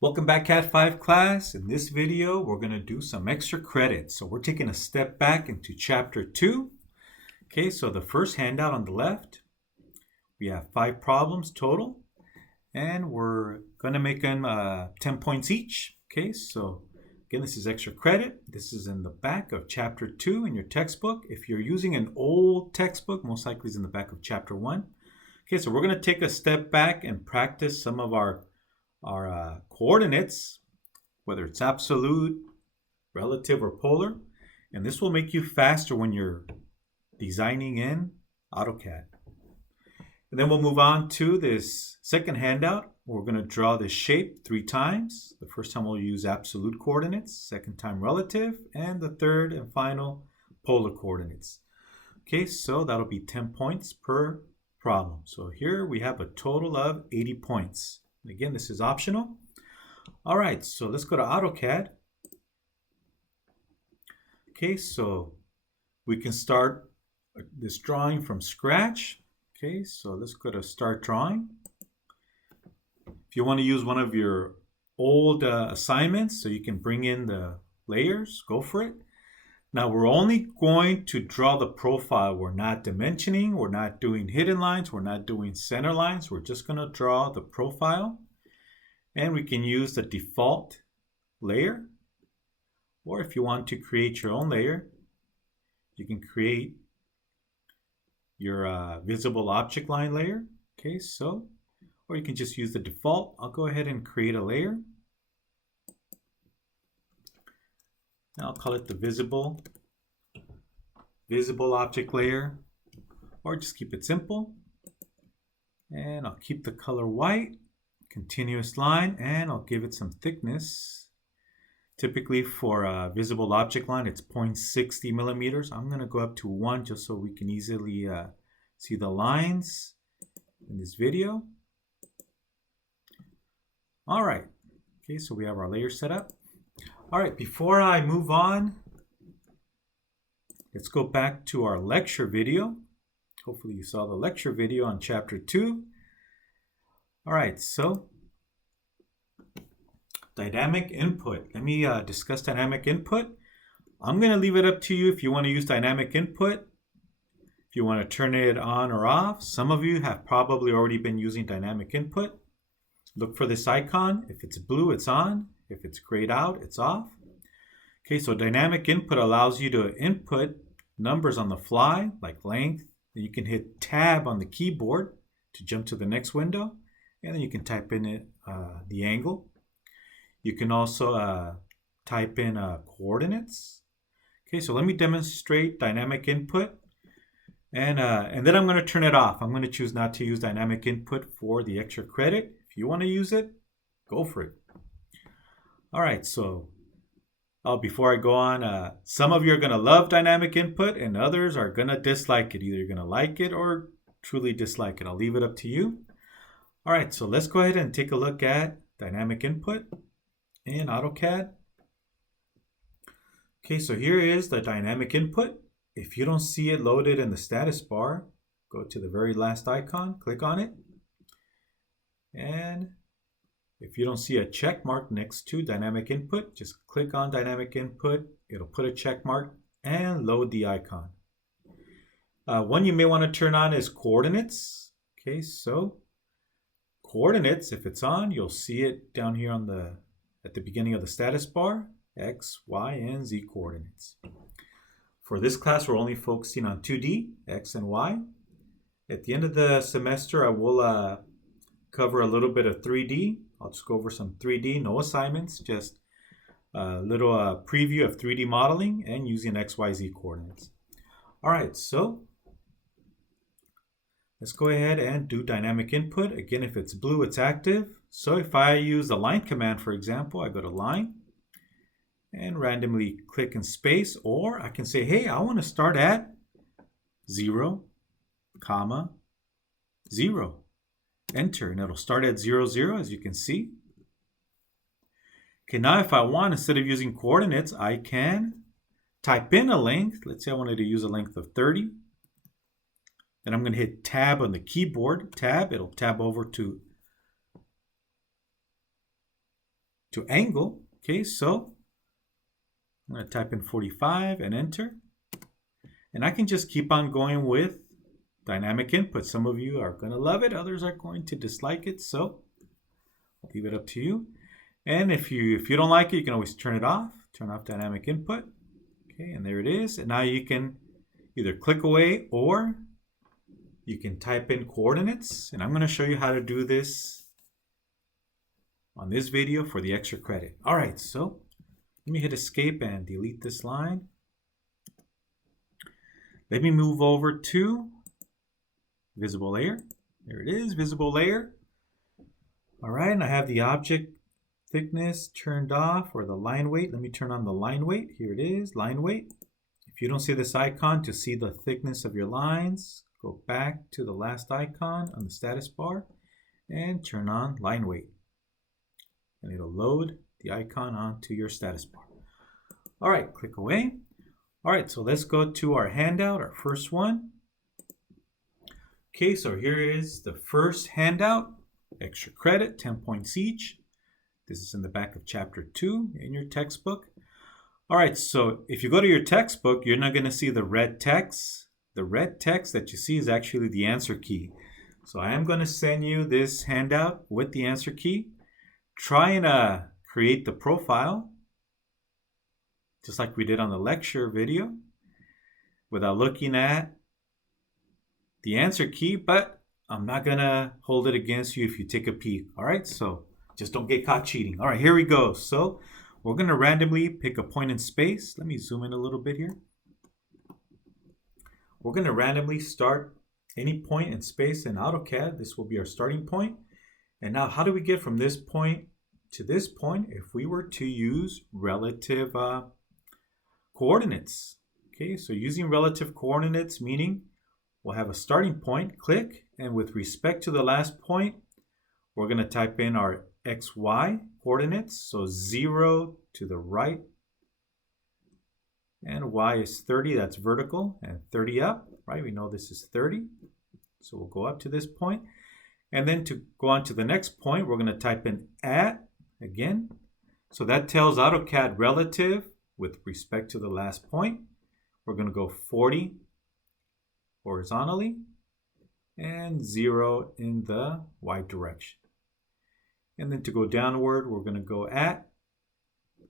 Welcome back, Cat 5 class. In this video, we're going to do some extra credit. So we're taking a step back into chapter 2. Okay, so the first handout on the left, we have 5 problems total, and we're going to make them 10 points each. Okay, so again, this is extra credit. This is in the back of chapter 2 in your textbook. If you're using an old textbook, most likely it's in the back of chapter 1. Okay, so we're going to take a step back and practice some of our coordinates, whether it's absolute, relative, or polar. And this will make you faster when you're designing in AutoCAD. And then we'll move on to this second handout. We're going to draw this shape 3 times. The first time we'll use absolute coordinates, second time relative, and the third and final polar coordinates. Okay, so that'll be 10 points per problem. So here we have a total of 80 points. Again, this is optional. All right, so let's go to AutoCAD. Okay, so we can start this drawing from scratch. Okay, so let's go to Start Drawing. If you want to use one of your old assignments so you can bring in the layers, go for it. Now we're only going to draw the profile. We're not dimensioning, we're not doing hidden lines, we're not doing center lines. We're just going to draw the profile. And we can use the default layer. Or if you want to create your own layer, you can create your visible object line layer. Okay, so, or you can just use the default. I'll go ahead and create a layer. And I'll call it the visible object layer, or just keep it simple. And I'll keep the color white, continuous line, and I'll give it some thickness. Typically for a visible object line, it's 0.60 millimeters. I'm going to go up to 1 just so we can easily see the lines in this video. All right. Okay, so we have our layer set up. All right, before I move on, let's go back to our lecture video. Hopefully you saw the lecture video on chapter 2. All right, so dynamic input. Let me discuss dynamic input. I'm going to leave it up to you if you want to use dynamic input, if you want to turn it on or off. Some of you have probably already been using dynamic input. Look for this icon. If it's blue, it's on. If it's grayed out, it's off. Okay, so dynamic input allows you to input numbers on the fly, like length. Then you can hit tab on the keyboard to jump to the next window. And then you can type in it, the angle. You can also type in coordinates. Okay, so let me demonstrate dynamic input. And then I'm going to turn it off. I'm going to choose not to use dynamic input for the extra credit. If you want to use it, go for it. All right, so before I go on, some of you are going to love dynamic input and others are going to dislike it. Either you're going to like it or truly dislike it. I'll leave it up to you. All right, so let's go ahead and take a look at dynamic input in AutoCAD. Okay, so here is the dynamic input. If you don't see it loaded in the status bar, go to the very last icon, click on it. And if you don't see a check mark next to dynamic input, just click on dynamic input. It'll put a check mark and load the icon. One you may want to turn on is coordinates. Okay, so coordinates, if it's on, you'll see it down here on at the beginning of the status bar, X, Y, and Z coordinates. For this class, we're only focusing on 2D, X and Y. At the end of the semester, I will cover a little bit of 3D. I'll just go over some 3D, no assignments, just a little preview of 3D modeling and using XYZ coordinates. All right, so let's go ahead and do dynamic input. Again, if it's blue, it's active. So if I use the line command, for example, I go to line and randomly click in space, or I can say, hey, I want to start at 0, 0. Enter, and it'll start at 0, 0, as you can see. Okay, now if I want, instead of using coordinates, I can type in a length. Let's say I wanted to use a length of 30. Then I'm going to hit tab on the keyboard, tab. It'll tab over to to angle. Okay, so I'm going to type in 45 and enter. And I can just keep on going with dynamic input. Some of you are going to love it. Others are going to dislike it. So I'll leave it up to you. And if you don't like it, you can always turn it off. Turn off dynamic input. Okay, and there it is. And now you can either click away or you can type in coordinates. And I'm going to show you how to do this on this video for the extra credit. All right, so let me hit escape and delete this line. Let me move over to visible layer. There it is, visible layer. All right, and I have the object thickness turned off, or the line weight. Let me turn on the line weight. Here it is, line weight. If you don't see this icon to see the thickness of your lines, go back to the last icon on the status bar and turn on line weight. And it'll load the icon onto your status bar. All right, click away. All right, so let's go to our handout, our first one. Okay, so here is the first handout, extra credit, 10 points each. This is in the back of chapter 2 in your textbook. All right, so if you go to your textbook, you're not going to see the red text. The red text that you see is actually the answer key. So I am going to send you this handout with the answer key. Try and create the profile, just like we did on the lecture video, without looking at the answer key, but I'm not going to hold it against you if you take a peek. All right, so just don't get caught cheating. All right, here we go. So we're going to randomly pick a point in space. Let me zoom in a little bit here. We're going to randomly start any point in space in AutoCAD. This will be our starting point. And now how do we get from this point to this point if we were to use relative coordinates? Okay, so using relative coordinates, meaning we'll have a starting point, click, and with respect to the last point, we're going to type in our XY coordinates, so 0 to the right, and Y is 30, that's vertical, and 30 up, right? We know this is 30, so we'll go up to this point. And then to go on to the next point, we're going to type in at again. So that tells AutoCAD relative with respect to the last point. We're going to go 40 horizontally and 0 in the Y direction. And then to go downward, we're going to go at.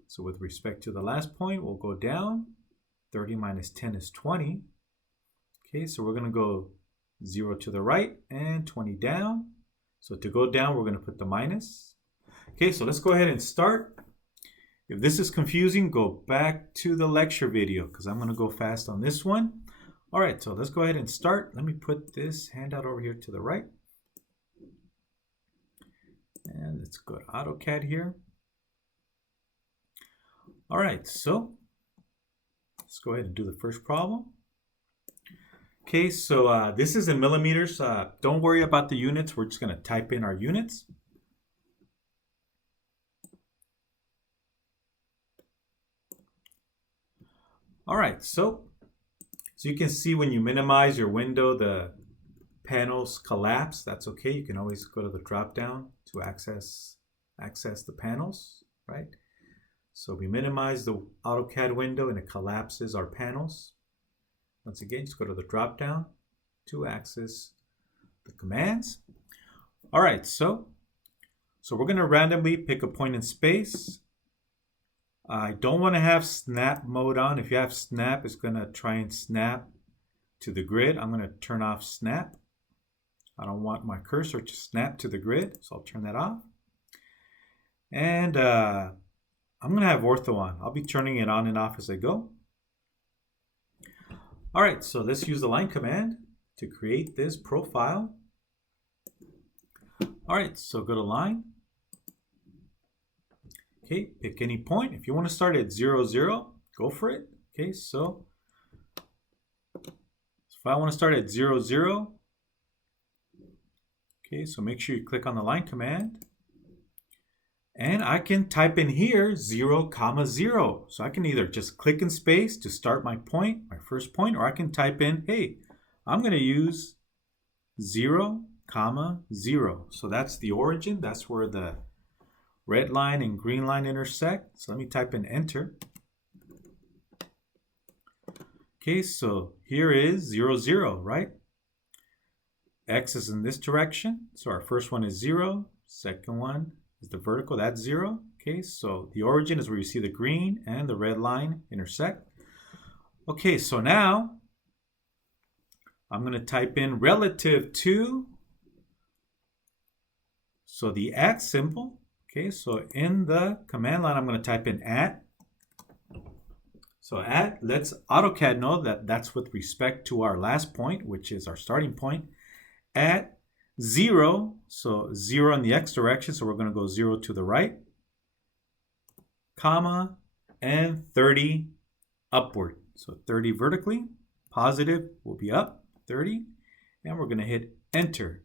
So with respect to the last point, we'll go down. 30 minus 10 is 20. Okay, so we're going to go 0 to the right and 20 down. So to go down, we're going to put the minus. Okay, so let's go ahead and start. If this is confusing, go back to the lecture video because I'm going to go fast on this one. All right, so let's go ahead and start. Let me put this handout over here to the right. And let's go to AutoCAD here. All right, so let's go ahead and do the first problem. Okay, so this is in millimeters. Don't worry about the units. We're just going to type in our units. All right, so you can see when you minimize your window, the panels collapse. That's okay. You can always go to the drop down to access the panels, right? So we minimize the AutoCAD window and it collapses our panels. Once again, just go to the drop down to access the commands. All right, so we're going to randomly pick a point in space. I don't want to have snap mode on. If you have snap, it's going to try and snap to the grid. I'm going to turn off snap. I don't want my cursor to snap to the grid, so I'll turn that off. And I'm going to have ortho on. I'll be turning it on and off as I go. All right, so let's use the line command to create this profile. All right, so go to line. Okay, pick any point. If you want to start at 0, 0, go for it. Okay, so if I want to start at 0, 0, okay, so make sure you click on the line command. And I can type in here 0, 0. So I can either just click in space to start my point, my first point, or I can type in, hey, I'm going to use 0, 0. So that's the origin. That's where red line and green line intersect. So let me type in enter. Okay, so here is 0, 0, right? X is in this direction. So our first one is 0. Second one is the vertical, that's 0. Okay, so the origin is where you see the green and the red line intersect. Okay, so now I'm going to type in relative to, so the at symbol. Okay, so in the command line, I'm going to type in at. So at lets AutoCAD know that that's with respect to our last point, which is our starting point, at 0, so 0 in the x direction, so we're going to go 0 to the right, comma, and 30 upward. So 30 vertically, positive will be up, 30, and we're going to hit enter.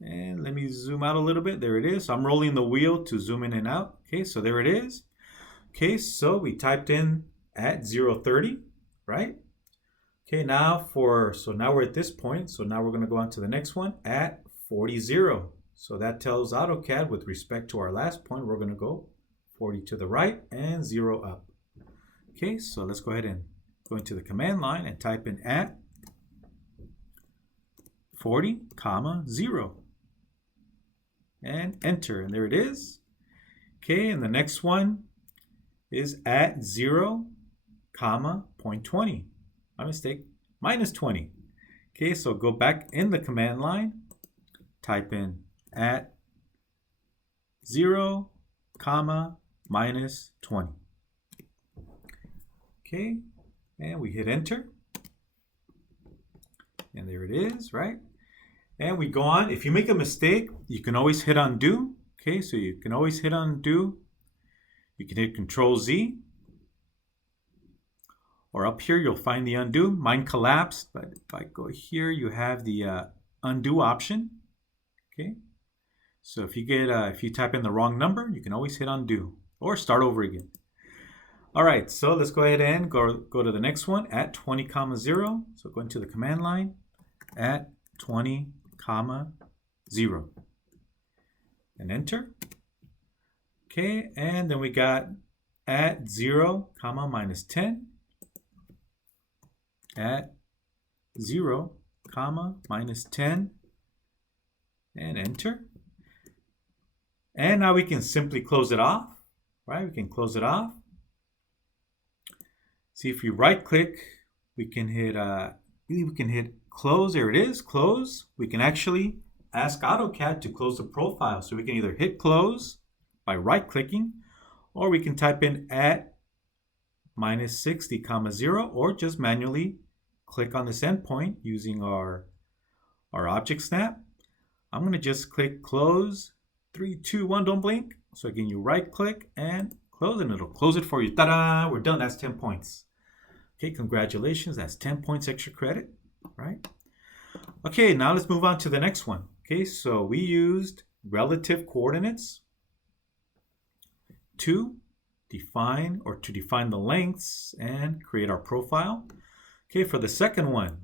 And let me zoom out a little bit. There it is. So I'm rolling the wheel to zoom in and out. Okay, so there it is. Okay, so we typed in at 0, 30, right? Okay, now now we're at this point. So now we're going to go on to the next one at 40, 0. So that tells AutoCAD with respect to our last point, we're going to go 40 to the right and 0 up. Okay, so let's go ahead and go into the command line and type in at 40, comma, 0. And enter, and there it is. Okay, and the next one is at 0, comma, 0.20. My mistake, minus 20. Okay, so go back in the command line, type in at 0, comma, minus 20. Okay, and we hit enter. And there it is, right? And we go on. If you make a mistake, you can always hit undo. Okay, so you can always hit undo. You can hit Control Z. Or up here, you'll find the undo. Mine collapsed, but if I go here, you have the undo option. Okay, so if you type in the wrong number, you can always hit undo or start over again. All right, so let's go ahead and go to the next one at 20, comma, 0. So go into the command line at 20, comma, 0. And enter. Okay, and then we got at 0, comma, minus 10. At 0, comma, minus 10. And enter. And now we can simply close it off, right? We can close it off. See, if you right click, we can hit close. There it is, close. We can actually ask AutoCAD to close the profile. So we can either hit close by right clicking, or we can type in at minus 60, comma, 0, or just manually click on this endpoint using our object snap. I'm going to just click close. 3, 2, 1, don't blink. So again, you right click and close, and it'll close it for you. Ta-da! We're done. That's 10 points. Okay, congratulations. That's 10 points extra credit, right? Okay, now let's move on to the next one. Okay, so we used relative coordinates to define the lengths and create our profile. Okay, for the second one,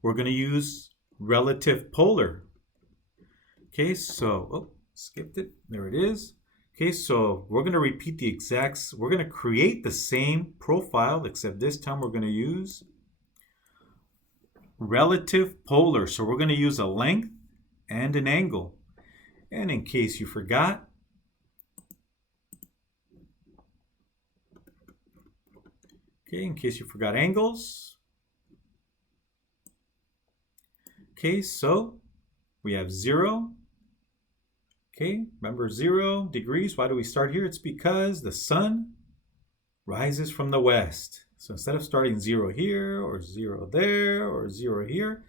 we're going to use relative polar. Okay, so, skipped it. There it is. Okay, so we're going to repeat we're going to create the same profile, except this time we're going to use relative polar. So we're going to use a length and an angle. And in case you forgot, angles. Okay, so we have 0. Okay, remember 0 degrees. Why do we start here? It's because the sun rises from the west. So instead of starting 0 here, or 0 there, or 0 here,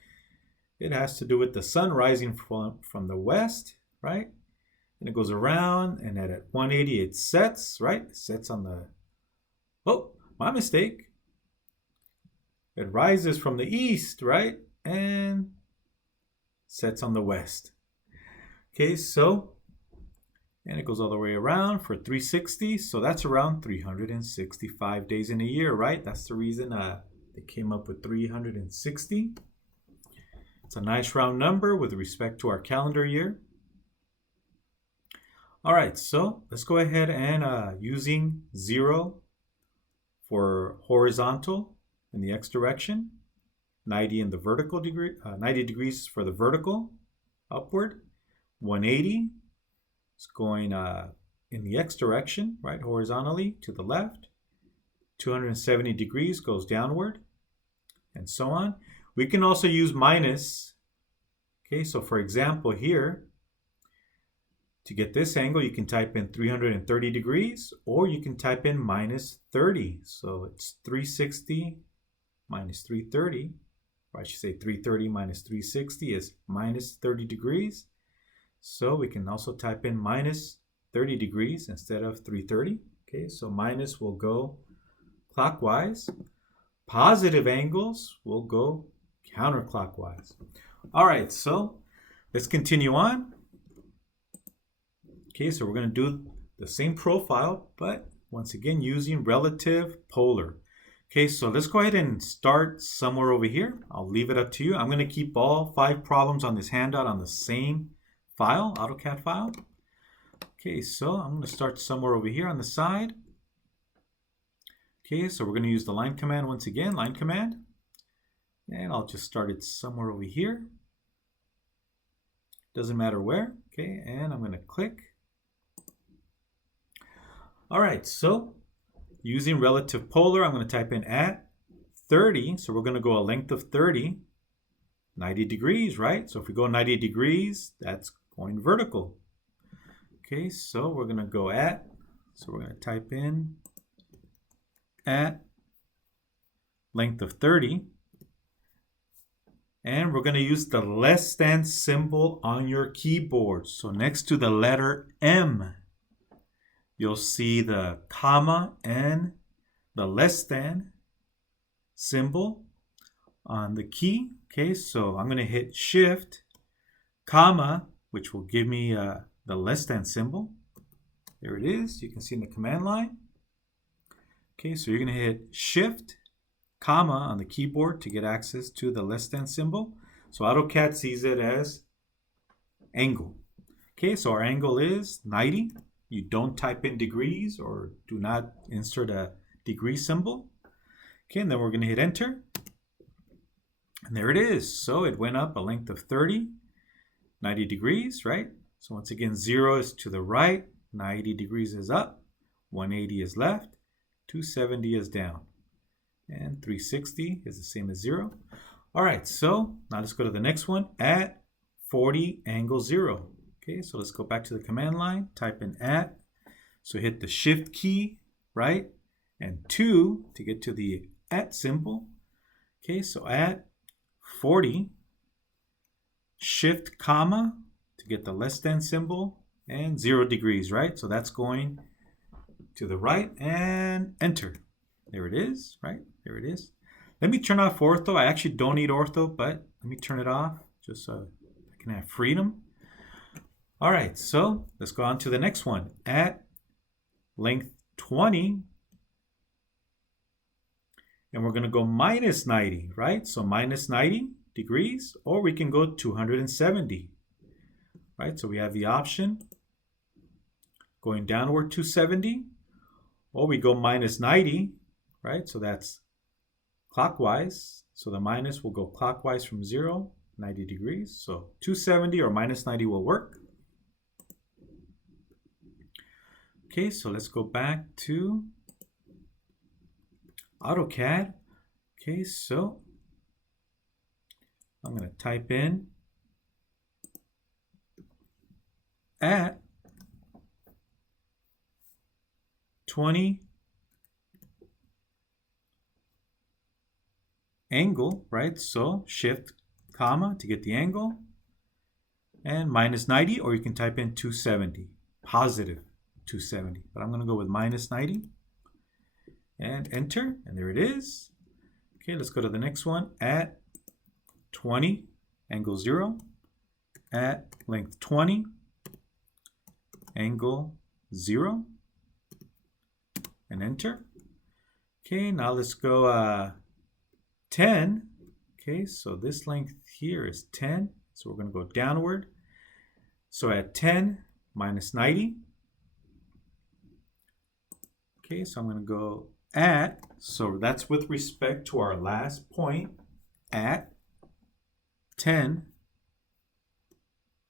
it has to do with the sun rising from the west, right? And it goes around, and at 180 it sets, right? It sets on the, my mistake. It rises from the east, right? And sets on the west. Okay, so, and it goes all the way around for 360. So that's around 365 days in a year, right? That's the reason they came up with 360. It's a nice round number with respect to our calendar year. All right, so let's go ahead and using 0 for horizontal in the x direction, 90 in the vertical degree, 90 degrees for the vertical upward, 180 is going in the x direction, right, horizontally to the left, 270 degrees goes downward, and so on. We can also use minus. Okay, so for example here, to get this angle, you can type in 330 degrees, or you can type in minus 30. So it's 360 minus 330, or I should say 330 minus 360 is minus 30 degrees. So we can also type in minus 30 degrees instead of 330. Okay, so minus will go clockwise. Positive angles will go counterclockwise. All right, so let's continue on. Okay, so we're going to do the same profile, but once again using relative polar. Okay, so let's go ahead and start somewhere over here. I'll leave it up to you. I'm going to keep all 5 problems on this handout on the same file, AutoCAD file. Okay, so I'm going to start somewhere over here on the side. Okay, so we're going to use the line command once again, line command. And I'll just start it somewhere over here. Doesn't matter where. Okay, and I'm going to click. All right, so using relative polar, I'm going to type in at 30. So we're going to go a length of 30, 90 degrees, right? So if we go 90 degrees, that's going vertical. Okay, so we're going to go at, so we're going to type in at length of 30. And we're going to use the less than symbol on your keyboard. So next to the letter M, you'll see the comma and the less than symbol on the key. Okay, so I'm going to hit Shift, comma, which will give me the less than symbol. There it is. You can see in the command line. Okay, so you're going to hit Shift, comma on the keyboard to get access to the less than symbol. So AutoCAD sees it as angle. Okay, so our angle is 90. You don't type in degrees or do not insert a degree symbol. Okay, and then we're going to hit enter. And there it is. So it went up a length of 30, 90 degrees, right? So once again, 0 is to the right, 90 degrees is up, 180 is left, 270 is down, and 360 is the same as 0. All right, so now let's go to the next one, at 40 angle 0. Okay, so let's go back to the command line, type in at, so hit the shift key, right, and 2 to get to the at symbol. Okay, so at 40, shift comma to get the less than symbol, and 0 degrees, right? So that's going to the right, and enter. There it is, right? There it is. Let me turn off ortho. I actually don't need ortho, but let me turn it off just so I can have freedom. All right, so let's go on to the next one. At length 20, and we're going to go minus 90, right? So minus 90 degrees, or we can go 270, right? So we have the option going downward 270, or we go minus 90, right? So that's clockwise. So the minus will go clockwise from 0, 90 degrees. So 270 or minus 90 will work. Okay, so let's go back to AutoCAD. Okay, so I'm going to type in at 20 angle, right? So shift comma to get the angle, and minus 90, or you can type in 270, positive 270, but I'm going to go with minus 90 and enter, and there it is. Okay, let's go to the next one. At 20 angle 0, at length 20 angle 0, and enter. Okay, now let's go 10. Okay, so this length here is 10, so we're going to go downward. So at 10 minus 90, Okay, so I'm going to go at, so that's with respect to our last point, at 10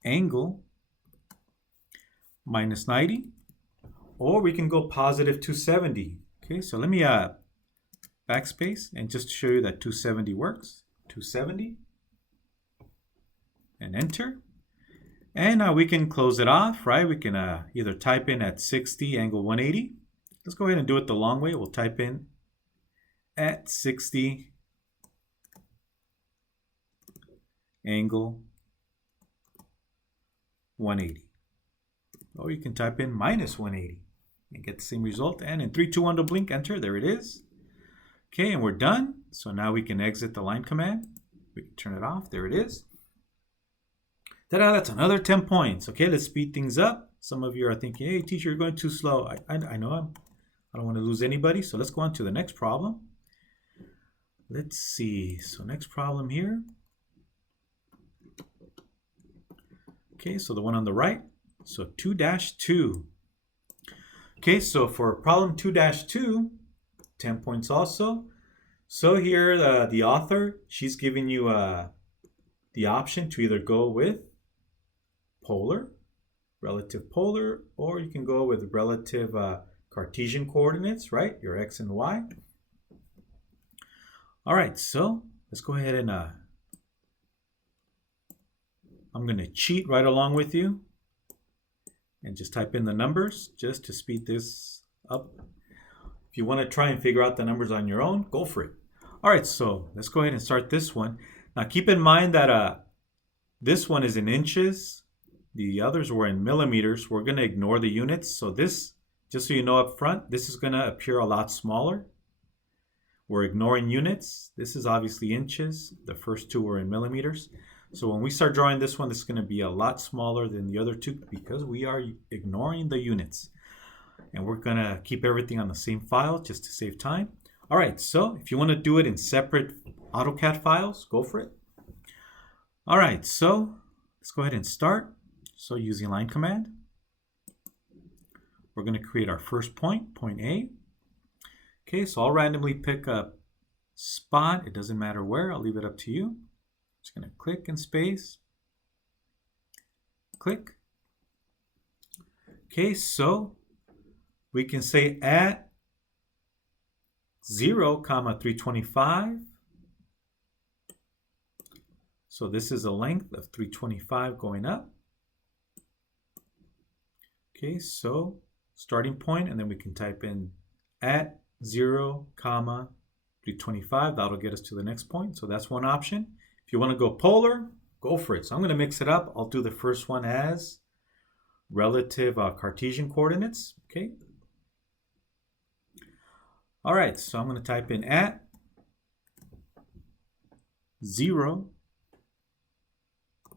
angle minus 90, or we can go positive 270. Okay, so let me backspace and just show you that 270 works. 270 and enter. And now we can close it off, right? We can either type in at 60 angle 180. Let's go ahead and do it the long way. We'll type in at 60 angle 180. Or you can type in minus 180 and get the same result. And in 3, 2, 1 to blink, enter. There it is. Okay, and we're done. So now we can exit the line command. We can turn it off. There it is. Ta-da, that's another 10 points. Okay, let's speed things up. Some of you are thinking, hey, teacher, you're going too slow. I know I don't want to lose anybody. So let's go on to the next problem. Let's see. So next problem here. Okay, so the one on the right. So 2-2. Okay, so for problem 2-2, 10 points also. So here the author, she's giving you the option to either go with polar, relative polar, or you can go with relative Cartesian coordinates, right? Your x and y. All right, so let's go ahead and I'm going to cheat right along with you and just type in the numbers just to speed this up. If you want to try and figure out the numbers on your own, go for it. All right, so let's go ahead and start this one. Now keep in mind that this one is in inches. The others were in millimeters. We're going to ignore the units. So this, just so you know up front, this is going to appear a lot smaller. We're ignoring units. This is obviously inches. The first two were in millimeters. So when we start drawing this one, this is going to be a lot smaller than the other two because we are ignoring the units. And we're going to keep everything on the same file just to save time. All right, so if you want to do it in separate AutoCAD files, go for it. All right, so let's go ahead and start. So using line command, we're going to create our first point, point A. Okay, so I'll randomly pick a spot. It doesn't matter where. I'll leave it up to you. Just going to click and space. Click. Okay, so we can say at 0, 325. So this is a length of 325 going up. Okay, so starting point, and then we can type in at 0, 325. That'll get us to the next point. So that's one option. If you want to go polar, go for it. So I'm going to mix it up. I'll do the first one as relative Cartesian coordinates. Okay. All right, so I'm going to type in at 0,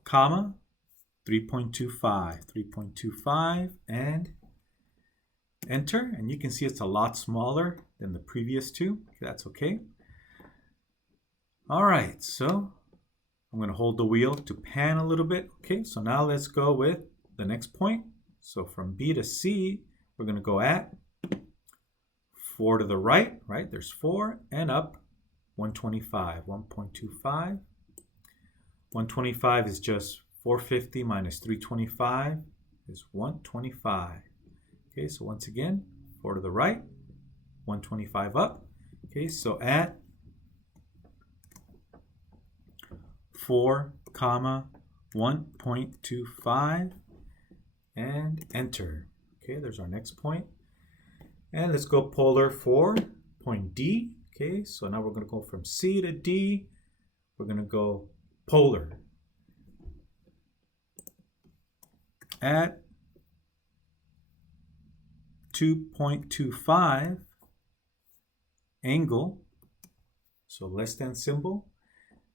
3.25, and enter. And you can see it's a lot smaller than the previous two. That's okay. All right, so I'm going to hold the wheel to pan a little bit. Okay, so now let's go with the next point. So from B to C, we're going to go at 4 to the right, right? There's 4, and up 125, 1.25. 125 is just 450 minus 325 is 125. Okay, so once again, 4 to the right, 125 up. Okay, so at 4, 1.25 and enter. Okay, there's our next point. And let's go polar for point D. Okay, so now we're going to go from C to D. We're going to go polar at 2.25 angle, so less than symbol,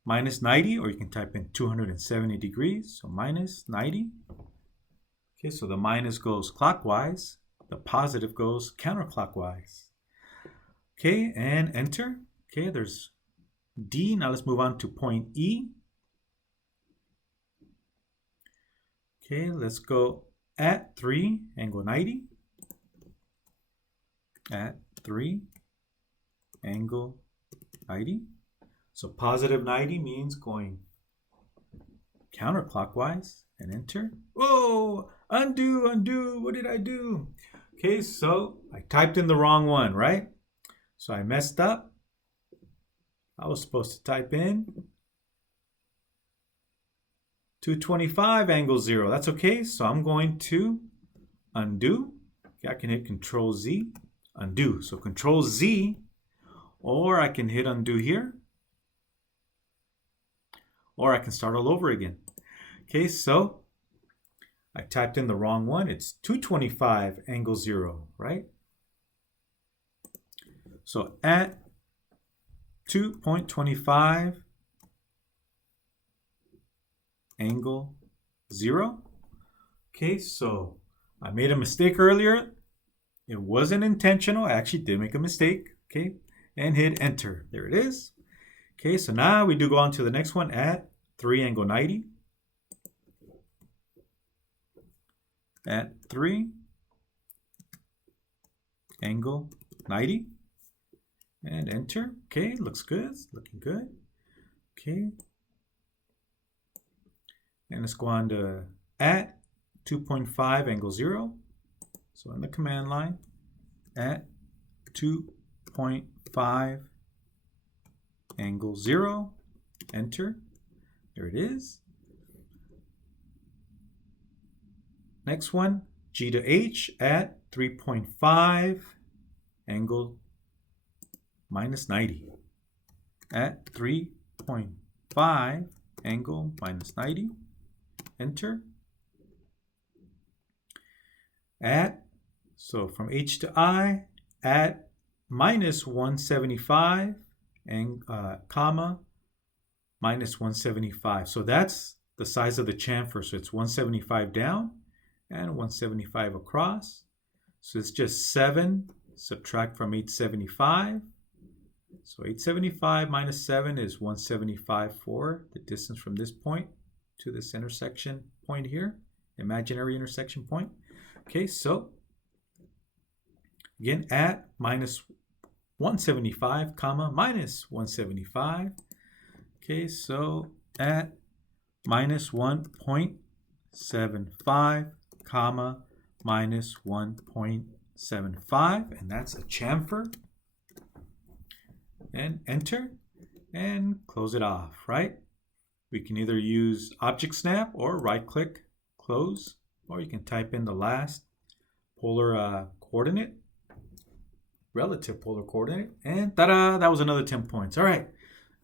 minus 90, or you can type in 270 degrees, so minus 90. Okay, so the minus goes clockwise, the positive goes counterclockwise. Okay, and enter. Okay, there's D. Now let's move on to point E. Okay, let's go at 3, angle 90. at 3, angle 90. So positive 90 means going counterclockwise, and enter. Whoa, undo, undo, what did I do? Okay, so I typed in the wrong one, right? So I messed up. I was supposed to type in 225 angle 0. That's okay, so I'm going to undo. Okay, I can hit Control Z, undo. So Control Z, or I can hit undo here, or I can start all over again. Okay, so I typed in the wrong one. It's 225 angle 0, right? So at 2.25 angle 0. Okay, so I made a mistake earlier. It wasn't intentional. I actually did make a mistake. Okay, and hit enter. There it is. Okay, so now we do go on to the next one at 3 angle 90. At 3 angle 90. And enter. Okay, looks good. Looking good. Okay. And let's go on to at 2.5 angle 0. So in the command line, at 2.5 angle 0, enter. There it is. Next one, G to H at 3.5 angle minus 90. At 3.5 angle minus 90, enter. At, so from H to I, at minus 175 and comma minus 175. So that's the size of the chamfer. So it's 175 down and 175 across. So it's just 7 subtract from 875. So 875 minus 7 is 175 for the distance from this point to this intersection point here, imaginary intersection point. Okay, so again, at minus 175 comma minus 175. Okay, so at minus 1.75 comma minus 1.75, and that's a chamfer. And enter and close it off, right? We can either use object snap or right click, close, or you can type in the last polar coordinate, relative polar coordinate, and ta-da, that was another 10 points. All right,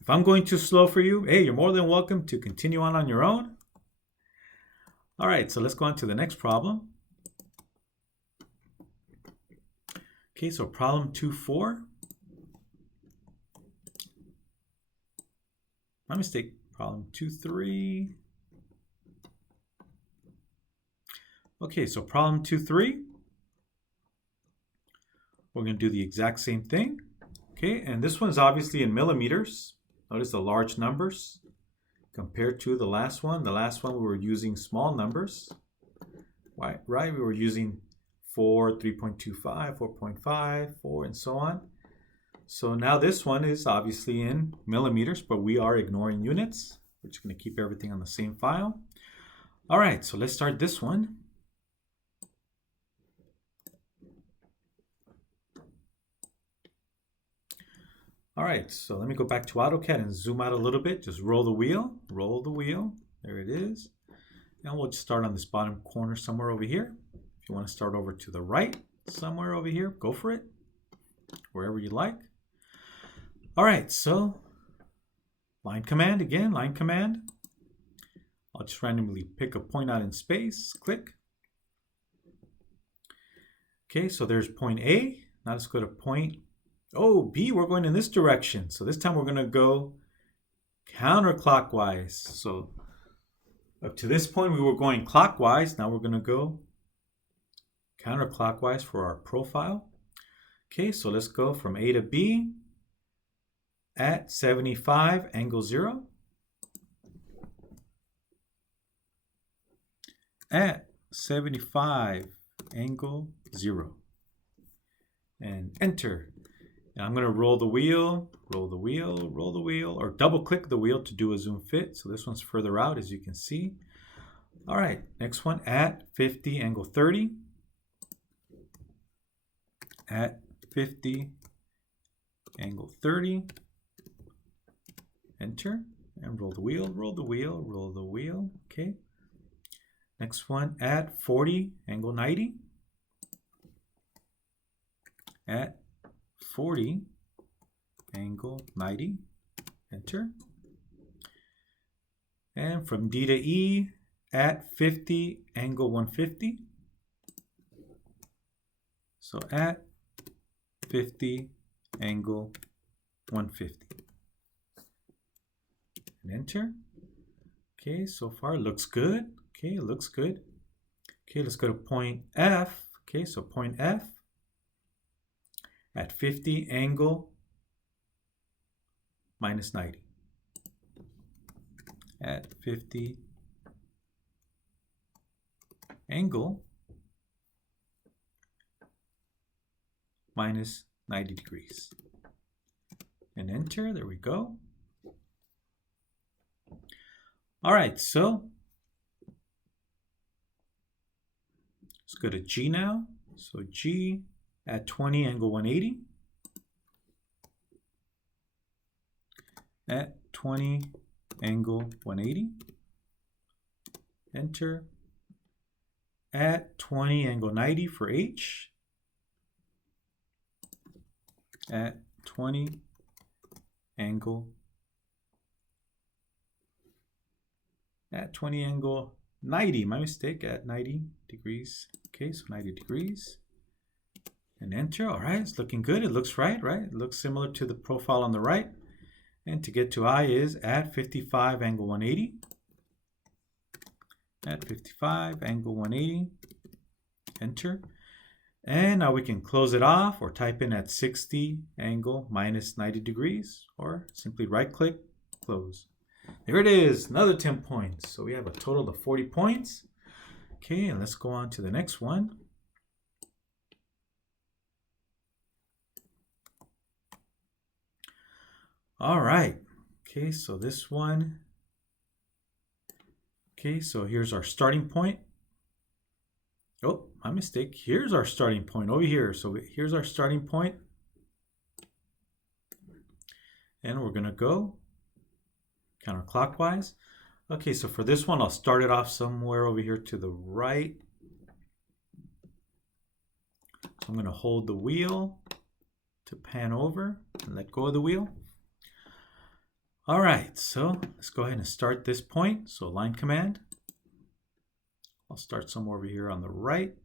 if I'm going too slow for you, hey, you're more than welcome to continue on your own. All right, so let's go on to the next problem. Okay, so problem 2.4. My mistake, problem 2.3. Okay, so problem 2.3. We're going to do the exact same thing. Okay, and this one's obviously in millimeters. Notice the large numbers compared to the last one. The last one we were using small numbers. Right? We were using 4, 3.25, 4.5, 4, and so on. So now this one is obviously in millimeters, but we are ignoring units. We're just going to keep everything on the same file. All right, so let's start this one. All right, so let me go back to AutoCAD and zoom out a little bit. Just roll the wheel, roll the wheel. There it is. And we'll just start on this bottom corner somewhere over here. If you want to start over to the right, somewhere over here, go for it, wherever you like. All right, so line command again, line command. I'll just randomly pick a point out in space, click. Okay, so there's point A. Now let's go to point, oh, B, we're going in this direction. So this time we're gonna go counterclockwise. So up to this point we were going clockwise. Now we're gonna go counterclockwise for our profile. Okay, so let's go from A to B at 75 angle 0. At 75 angle 0. and enter. And I'm going to roll the wheel, roll the wheel, roll the wheel, or double click the wheel to do a zoom fit. So this one's further out, as you can see. All right, next one, at 50, angle 30. At 50, angle 30. Enter, and roll the wheel, roll the wheel, roll the wheel. Okay. Next one, at 40, angle 90. At 40, angle 90. Enter. And from D to E, at 50, angle 150. So at 50, angle 150. And enter. Okay, so far it looks good. Okay, it looks good. Okay, let's go to point F. Okay, so point F at 50, angle minus 90. At 50, angle minus 90 degrees. And enter, there we go. All right, so let's go to G now. So G at 20, angle 180. At 20, angle 180. Enter. At 20, angle 90 for H. At 20, angle at 20, angle 90, my mistake, at 90 degrees. Okay, so 90 degrees. And enter. All right, it's looking good. It looks right? It looks similar to the profile on the right. And to get to I is at 55, angle 180. At 55, angle 180. Enter. And now we can close it off or type in at 60, angle minus 90 degrees, or simply right click, close. There it is, another 10 points. So we have a total of 40 points. Okay, and let's go on to the next one. All right, okay, so this one. Okay, so here's our starting point. Oh, my mistake. Here's our starting point over here. So here's our starting point. And we're going to go counterclockwise. Okay, so for this one, I'll start it off somewhere over here to the right. So I'm going to hold the wheel to pan over and let go of the wheel. All right, so let's go ahead and start this point. So line command. I'll start somewhere over here on the right.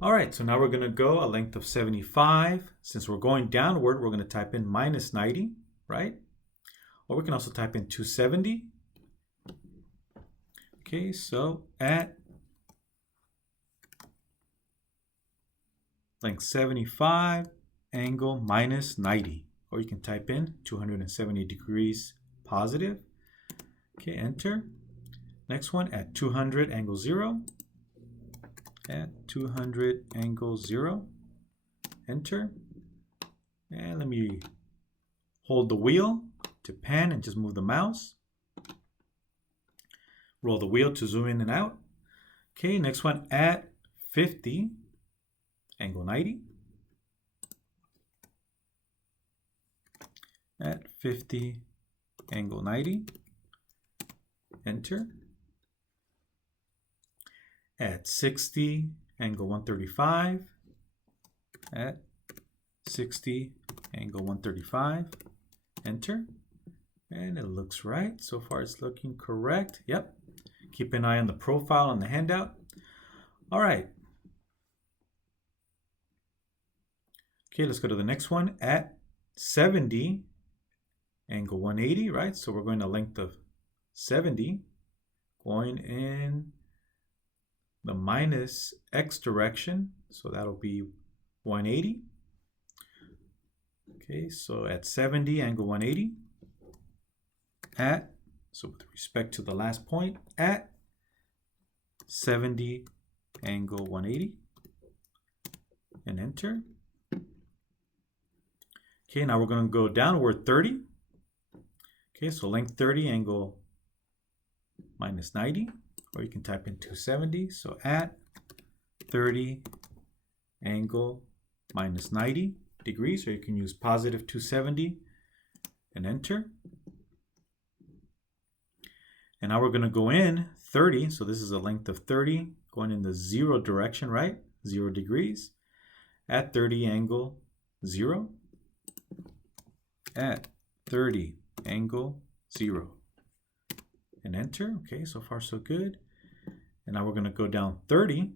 All right, so now we're going to go a length of 75. Since we're going downward, we're going to type in minus 90, right? Or we can also type in 270. Okay, so at length 75, angle minus 90. Or you can type in 270 degrees positive. Okay, enter. Next one at 200, angle 0. At 200, angle 0. Enter. And let me hold the wheel to pan and just move the mouse. Roll the wheel to zoom in and out. Okay, next one at 50, angle 90. At 50, angle 90. Enter. At 60, angle 135. At 60, angle 135. Enter. And it looks right. So far it's looking correct. Yep. Keep an eye on the profile on the handout. All right. Okay, let's go to the next one. At 70, angle 180, right? So we're going to length of 70, going in the minus X direction. So that'll be 180. Okay, so at 70, angle 180. So with respect to the last point, at 70, angle 180. and enter. Okay, now we're going to go downward 30. Okay, so length 30, angle minus 90, or you can type in 270. So at 30, angle minus 90 degrees, or you can use positive 270 and enter. And now we're going to go in 30. So this is a length of 30 going in the 0 direction, right? 0 degrees. At 30, angle 0. At 30, angle 0. And enter. Okay, so far so good. And now we're going to go down 30.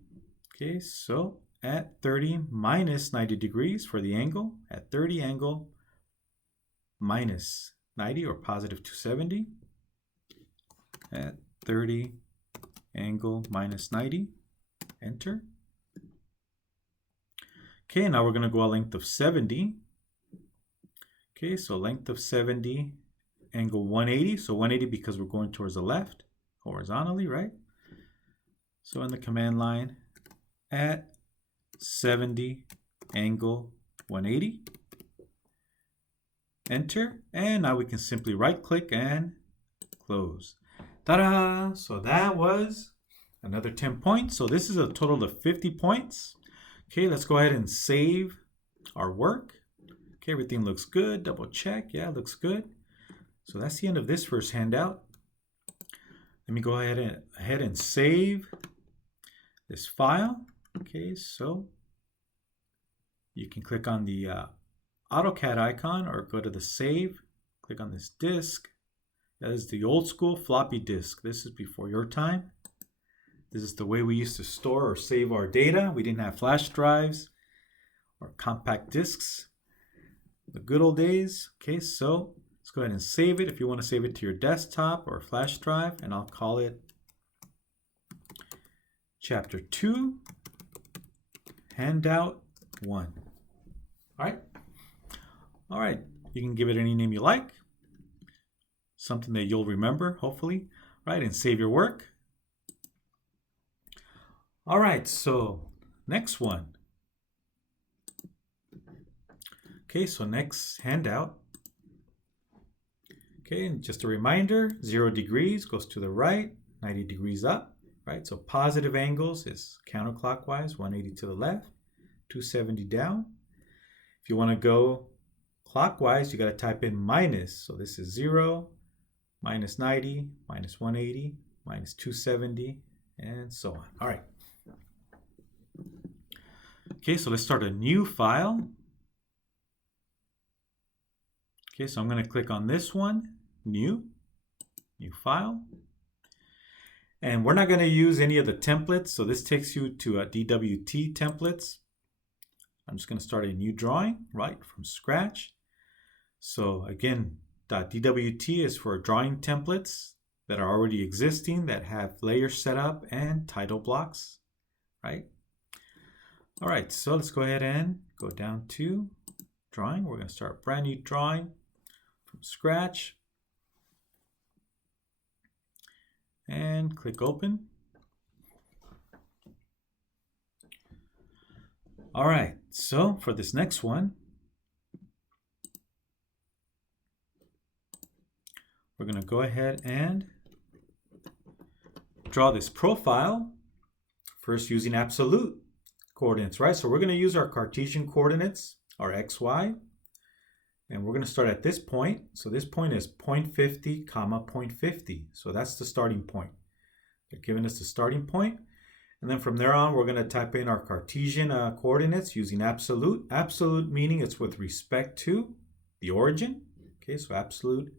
Okay, so at 30 minus 90 degrees for the angle. At 30, angle minus 90 or positive 270. At 30, angle minus 90. Enter. Okay, now we're going to go a length of 70. Okay, so length of 70, angle 180. So 180 because we're going towards the left, horizontally, right? So in the command line, at 70, angle 180. Enter. And now we can simply right click and close. Ta-da! So that was another 10 points. So this is a total of 50 points. Okay, let's go ahead and save our work. Okay, everything looks good. Double check. Yeah, looks good. So that's the end of this first handout. Let me go ahead and save this file. Okay, so you can click on the AutoCAD icon or go to the save. Click on this disk. That is the old school floppy disk. This is before your time. This is the way we used to store or save our data. We didn't have flash drives or compact disks. The good old days. Okay, so let's go ahead and save it. If you want to save it to your desktop or flash drive, and I'll call it Chapter 2, Handout 1. All right. You can give it any name you like. Something that you'll remember, hopefully. Right, and save your work. All right, so next one. Okay, so next handout. Okay, and just a reminder, 0 degrees goes to the right, 90 degrees up, right? So positive angles is counterclockwise, 180 to the left, 270 down. If you want to go clockwise, you got to type in minus. So this is 0, minus 90, minus 180, minus 270, and so on. All right. Okay, so let's start a new file. Okay, so I'm going to click on this one, new file. And we're not going to use any of the templates. So this takes you to DWT templates. I'm just going to start a new drawing, right, from scratch. So again, .dwt is for drawing templates that are already existing, that have layers set up and title blocks, right? All right, so let's go ahead and go down to drawing. We're going to start a brand new drawing from scratch. And click open. All right, so for this next one, we're going to go ahead and draw this profile, first using absolute coordinates, right? So we're going to use our Cartesian coordinates, our XY, and we're going to start at this point. So this point is 0.50, comma 0.50. So that's the starting point. They're giving us the starting point. And then from there on, we're going to type in our Cartesian coordinates using absolute. Absolute meaning it's with respect to the origin. Okay, so absolute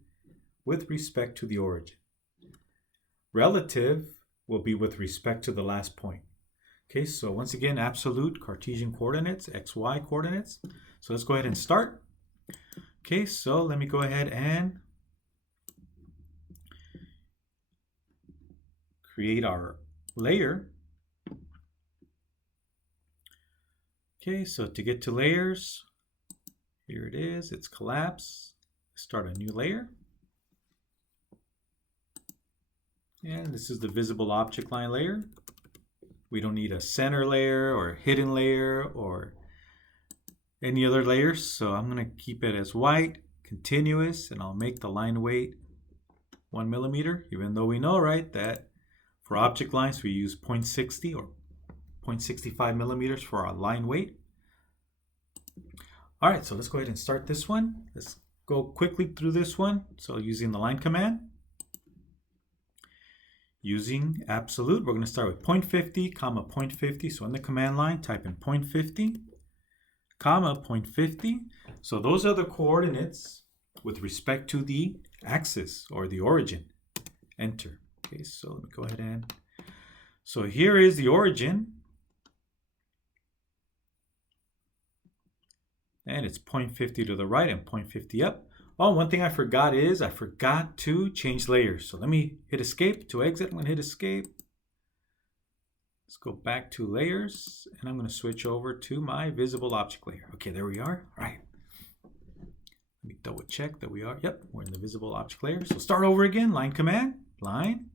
with respect to the origin. Relative will be with respect to the last point. Okay, so once again, absolute Cartesian coordinates, XY coordinates. So let's go ahead and start. Okay, so let me go ahead and create our layer. Okay, so to get to layers, here it is, it's collapse. Start a new layer. And this is the visible object line layer. We don't need a center layer or a hidden layer or any other layers. So I'm going to keep it as white, continuous, and I'll make the line weight 1 millimeter, even though we know, right, that for object lines we use 0.60 or 0.65 millimeters for our line weight. All right, so let's go ahead and start this one. Let's go quickly through this one. So using the line command, using absolute, we're going to start with 0.50, comma 0.50. So in the command line, type in 0.50, comma 0.50. So those are the coordinates with respect to the axis or the origin. Enter. Okay, so let me go ahead and, so here is the origin. And it's 0.50 to the right and 0.50 up. Oh, one thing I forgot is I forgot to change layers. So let me hit escape to exit. I'm going to hit escape. Let's go back to layers and I'm going to switch over to my visible object layer. Okay, there we are. All right. Let me double check that we are. Yep, we're in the visible object layer. So start over again. Line command, line.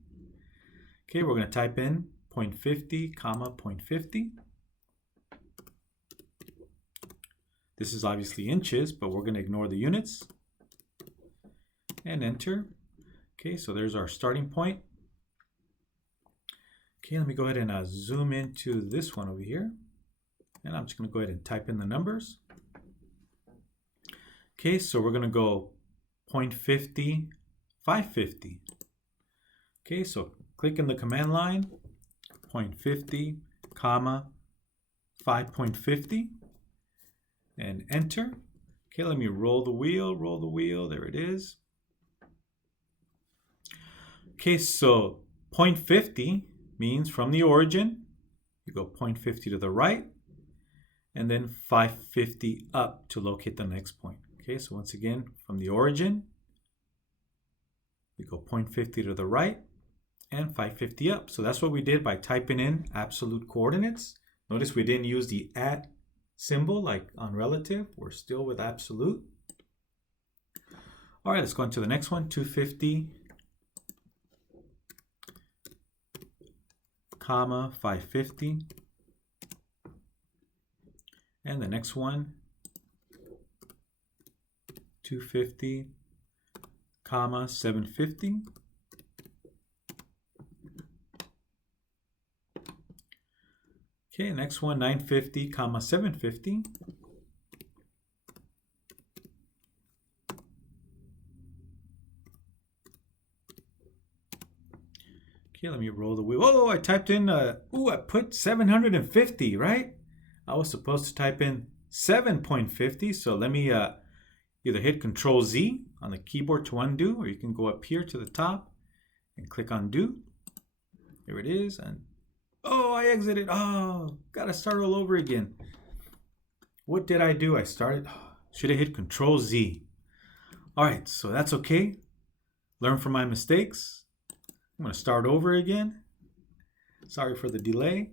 Okay, we're going to type in 0.50, comma 0.50. This is obviously inches, but we're going to ignore the units. And enter. Okay, so there's our starting point. Okay, let me go ahead and zoom into this one over here. And I'm just going to go ahead and type in the numbers. Okay, so we're going to go 0.50, 550. Okay, so click in the command line, 0.50, comma 5.50. And enter. Okay, let me roll the wheel, there it is. Okay, so 0.50 means from the origin, you go 0.50 to the right, and then 550 up to locate the next point. Okay, so once again, from the origin, we go 0.50 to the right, and 550 up. So that's what we did by typing in absolute coordinates. Notice we didn't use the at symbol like on relative. We're still with absolute. All right, let's go on to the next one. 250, comma 550. And the next one, 250, comma 750. Okay, next one, 950, comma 750. Okay, let me roll the wheel. Oh, I typed in, I put 750, right? I was supposed to type in 7.50, so let me either hit Control Z on the keyboard to undo, or you can go up here to the top and click undo. There it is, and oh, I exited. Oh, gotta start all over again. What did I do? I started, should have hit Control Z. All right, so that's okay. Learn from my mistakes. I'm gonna start over again. Sorry for the delay.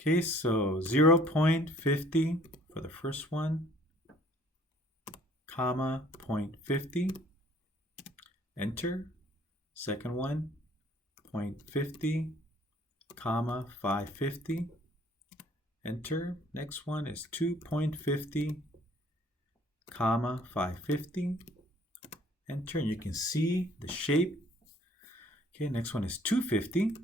Okay, so 0.50 for the first one, comma 0.50. Enter. Second one, 0.50, comma 550. Enter. Next one is 2.50, comma 550. Enter, and you can see the shape. Okay, next one is 250,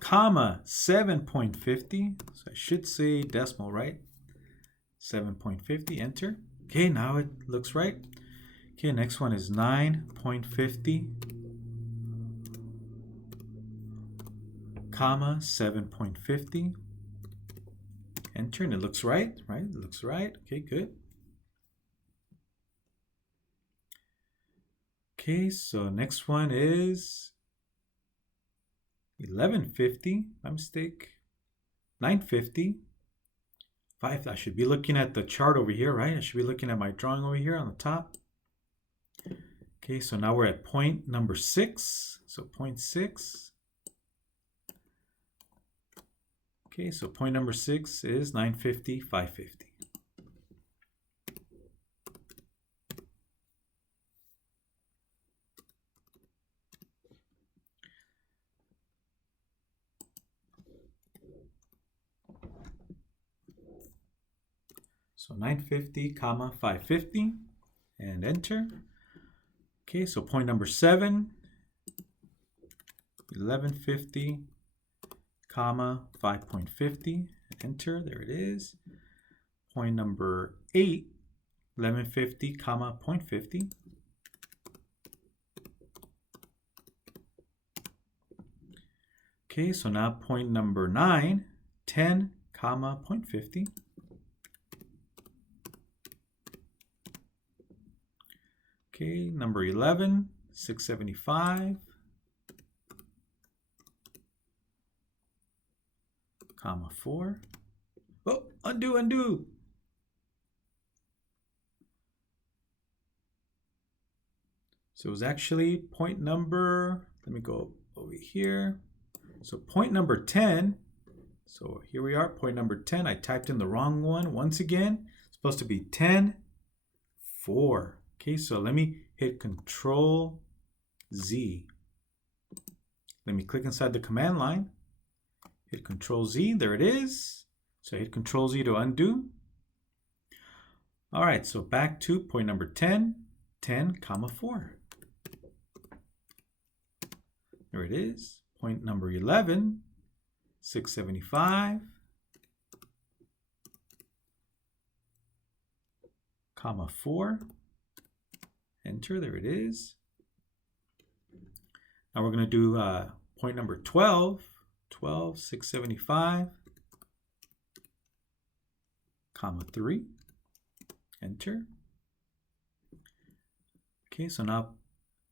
comma 7.50. So I should say decimal, right? 7.50. Enter. Okay, now it looks right. Okay, next one is 9.50, comma 7.50. Enter, and it looks right, right? It looks right. Okay, good. Okay, so next one is 1150. My mistake. 950. 5. I should be looking at the chart over here, right? I should be looking at my drawing over here on the top. Okay, so now we're at point number 6. So point 6. Okay, so point number 6 is 950, 550. So 950, comma 550, and enter. Okay, so point number 7, 1150, comma 5.50, enter. There it is. Point number 8, 1150, comma 0.50. Okay, so now point number 9, 10, comma 0.50. Okay, number 11, 675, comma 4. Oh, undo. So it was actually point number, let me go over here. So point number 10, so here we are, point number 10. I typed in the wrong one once again. It's supposed to be 10, 4. Okay, so let me hit Control Z. Let me click inside the command line. Hit Control Z, there it is. So I hit Control Z to undo. All right, so back to point number 10, 10, comma 4. There it is. Point number 11, 675, comma 4. Enter, there it is. Now we're going to do point number 12, 12, 675, comma 3. Enter. Okay, so now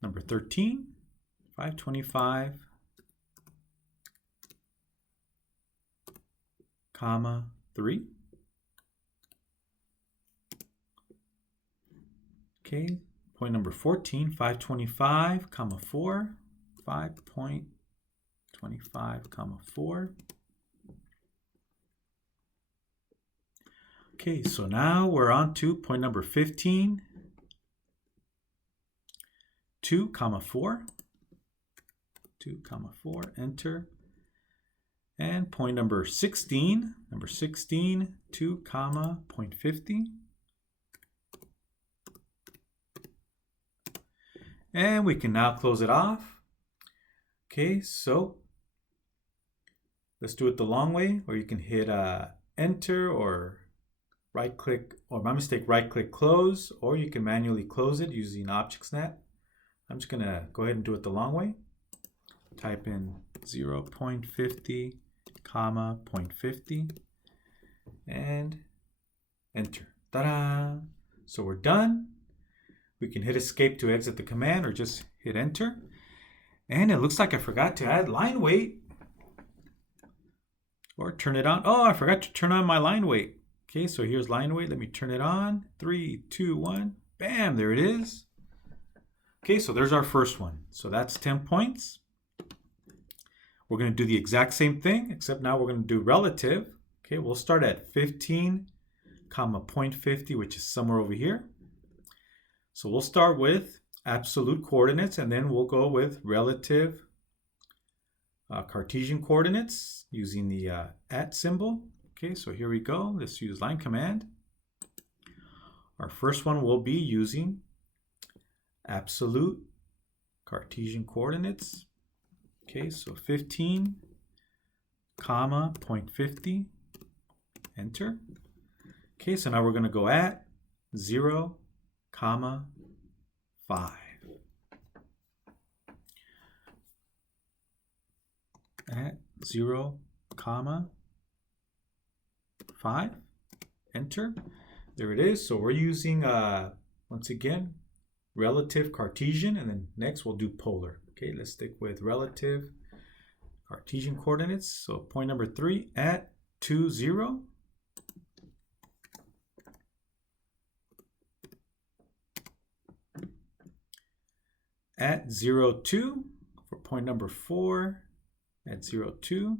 number 13, 525, comma 3. Okay, point number 14, 525, comma 4, 5.25, comma 4. Okay, so now we're on to point number 15, 2, comma 4, 2, comma 4, enter. And point number 16, 2, comma 0.50. And we can now close it off. Okay, so let's do it the long way, or you can hit enter or right click, or my mistake, right click close, or you can manually close it using Object Snap. I'm just gonna go ahead and do it the long way. Type in 0.50, comma 0.50, and enter. Ta-da! So we're done. We can hit escape to exit the command, or just hit enter. And it looks like I forgot to add line weight, or turn it on. Oh, I forgot to turn on my line weight. Okay, so here's line weight. Let me turn it on. 3, 2, 1. Bam, there it is. Okay, so there's our first one. So that's 10 points. We're going to do the exact same thing, except now we're going to do relative. Okay, we'll start at 15, comma 0.50, which is somewhere over here. So we'll start with absolute coordinates, and then we'll go with relative Cartesian coordinates using the at symbol. Okay, so here we go. Let's use line command. Our first one will be using absolute Cartesian coordinates. Okay, so 15, comma 0.50, enter. Okay, so now we're going to go at 0, comma 5. At 0, comma 5, enter. There it is. So we're using, once again, relative Cartesian, and then next we'll do polar. Okay, let's stick with relative Cartesian coordinates. So point number 3, at 2, 0. At 0, 2. For point number 4, at 0, 2.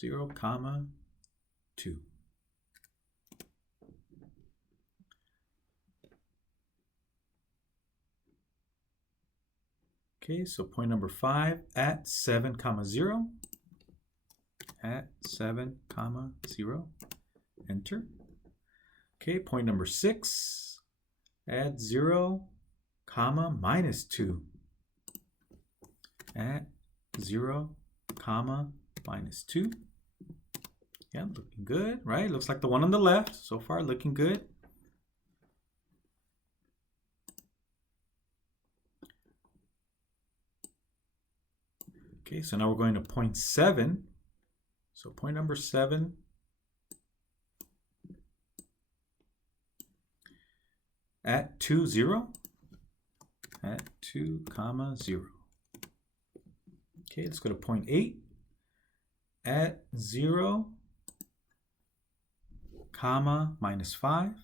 0, comma 2. Okay, so point number 5, at 7, comma 0. at 7, comma 0. Enter. Okay, point number 6, add 0, comma minus 2. At 0, comma minus 2. Yeah, looking good, right? Looks like the one on the left. So far, looking good. Okay, so now we're going to point 7. So point number 7. At 2, 0. At 2, comma 0. Okay, let's go to point 8. At 0, comma minus 5.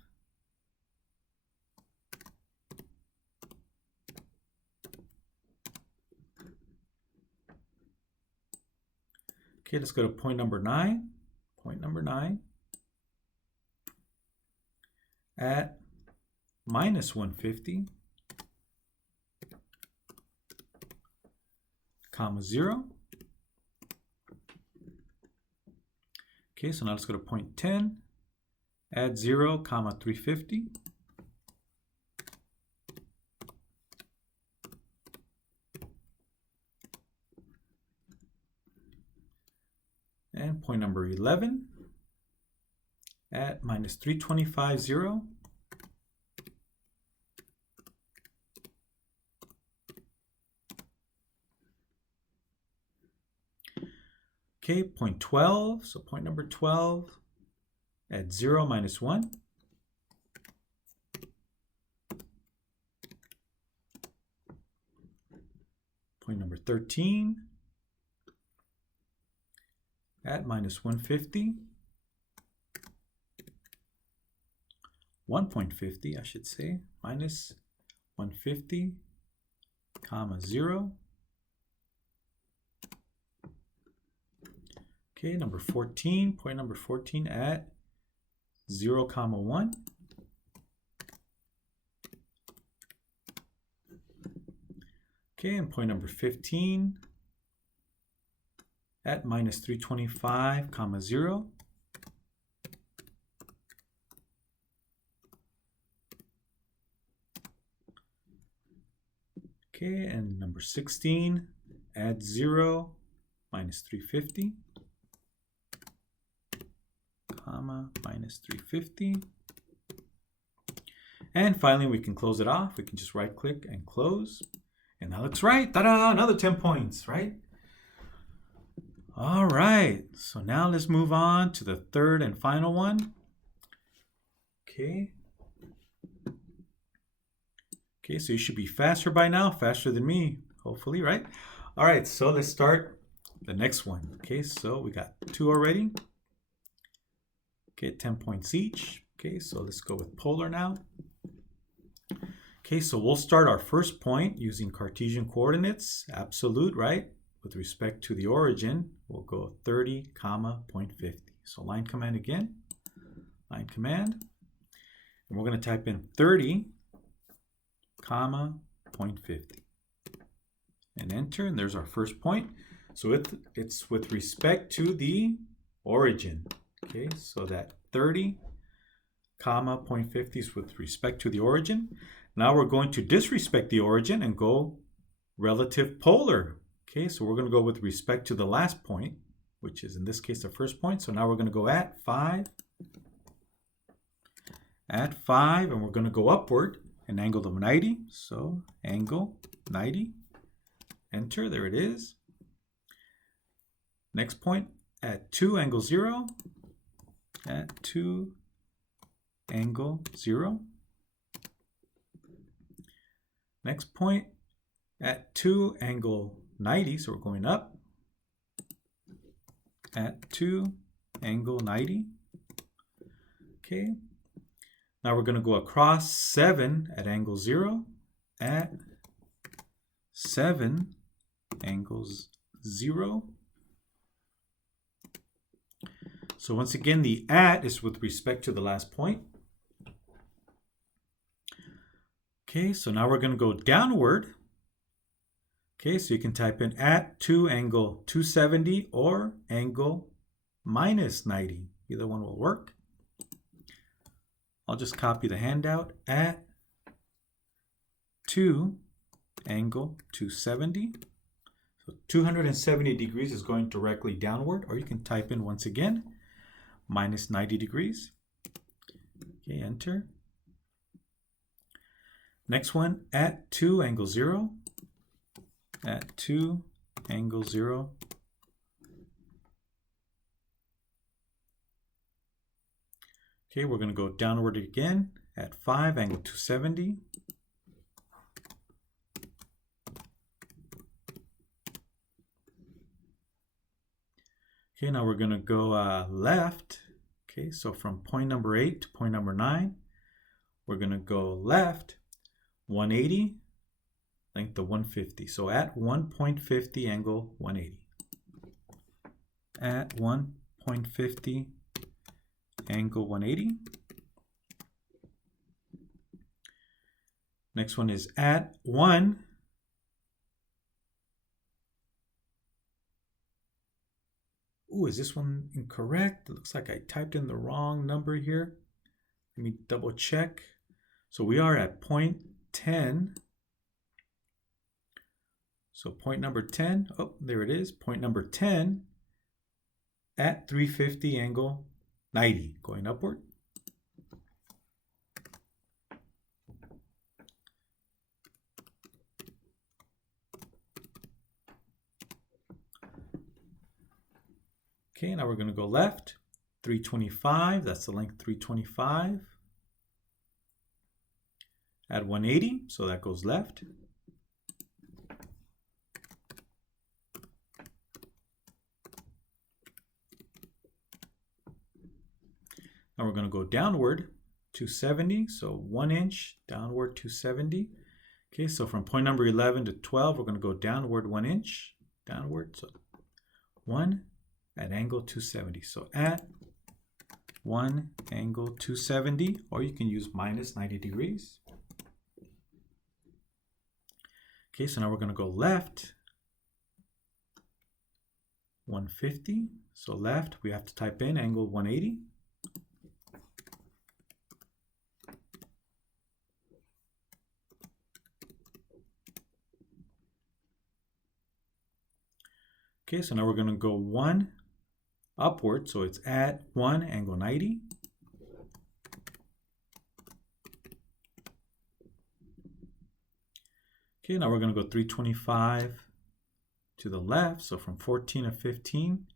Okay, let's go to point number 9. Point number 9. At minus 150, comma 0. Okay, so now let's go to point 10. Add 0, comma 350. And point number 11. At minus 325, 0. Okay, point 12, so point number 12, add 0, minus 1. Point number 13, at minus 150. 1.50, I should say, minus 150, comma 0. Okay, number 14, point number 14 at 0, comma 1. Okay, and point number 15 at minus 325, comma 0. Okay, and number 16, add 0, minus 350. Comma minus 350. And finally, we can close it off. We can just right click and close. And that looks right. Ta-da! Another 10 points, right? All right. So now let's move on to the third and final one. Okay. Okay, so you should be faster by now, faster than me, hopefully, right? All right, so let's start the next one. Okay, so we got 2 already. Okay, 10 points each. Okay, so let's go with polar now. Okay, so we'll start our first point using Cartesian coordinates, absolute, right? With respect to the origin, we'll go 30, comma, 0.50. So line command again, line command. And we're going to type in 30, comma, 0.50. And enter, and there's our first point. So it's with respect to the origin. Okay, so that 30, comma, 0.50 is with respect to the origin. Now we're going to disrespect the origin and go relative polar. Okay, so we're going to go with respect to the last point, which is in this case the first point. So now we're going to go at 5. At 5, and we're going to go upward an angle of 90. So angle 90. Enter, there it is. Next point, at 2, angle 0. At 2, angle 0. Next point, at 2, angle 90, so we're going up. At 2, angle 90. Okay. Now we're going to go across 7 at angle 0. At 7, angles 0. So once again, the at is with respect to the last point. Okay, so now we're going to go downward. Okay, so you can type in at 2, angle 270 or angle minus 90. Either one will work. I'll just copy the handout at 2 angle 270. So 270 degrees is going directly downward, or you can type in once again, minus 90 degrees. Okay, enter. Next one, at 2 angle 0. At 2 angle 0. Okay, we're going to go downward again at 5 angle 270. Okay, now we're going to go left. Okay, so from point number 8 to point number 9, we're going to go left 180, length of 150. So at 1.50 angle 180. At 1.50 angle 180. Next one is at 1. Ooh, is this one incorrect? It looks like I typed in the wrong number here. Let me double check. So we are at point 10. So point number 10, oh, there it is. Point number 10 at 350 angle 90, going upward. Okay, now we're going to go left, 325, that's the length 325. At 180, so that goes left. Now we're going to go downward, 270, so 1 inch, downward 270. Okay, so from point number 11 to 12, we're going to go downward 1 inch, downward, so 1 at angle 270. So at 1 angle 270, or you can use minus 90 degrees. Okay, so now we're going to go left 150. So left, we have to type in angle 180. Okay, so now we're going to go 1 upward, so it's at 1 angle 90. Okay, now we're going to go 325 to the left, so from 14 to 15,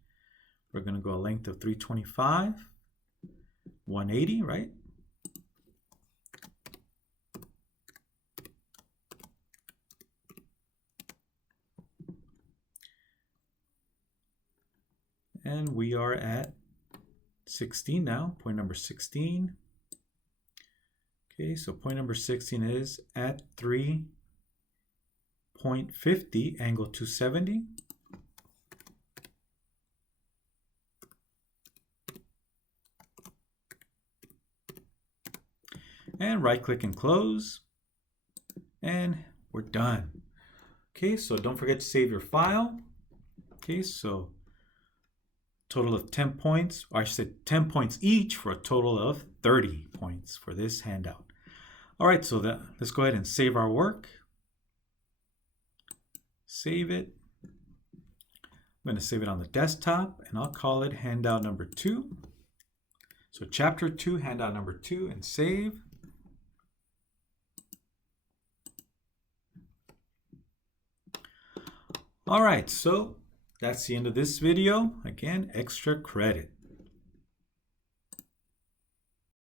we're going to go a length of 325, 180, right? And we are at 16 now, point number 16. Okay, so point number 16 is at 3.50 angle 270. And right click and close. And we're done. Okay, so don't forget to save your file. Okay, so total of 10 points, or I should say 10 points each for a total of 30 points for this handout. All right, so let's go ahead and save our work. Save it. I'm going to save it on the desktop, and I'll call it handout number 2. So chapter 2, handout number 2, and save. All right, so that's the end of this video. Again, extra credit.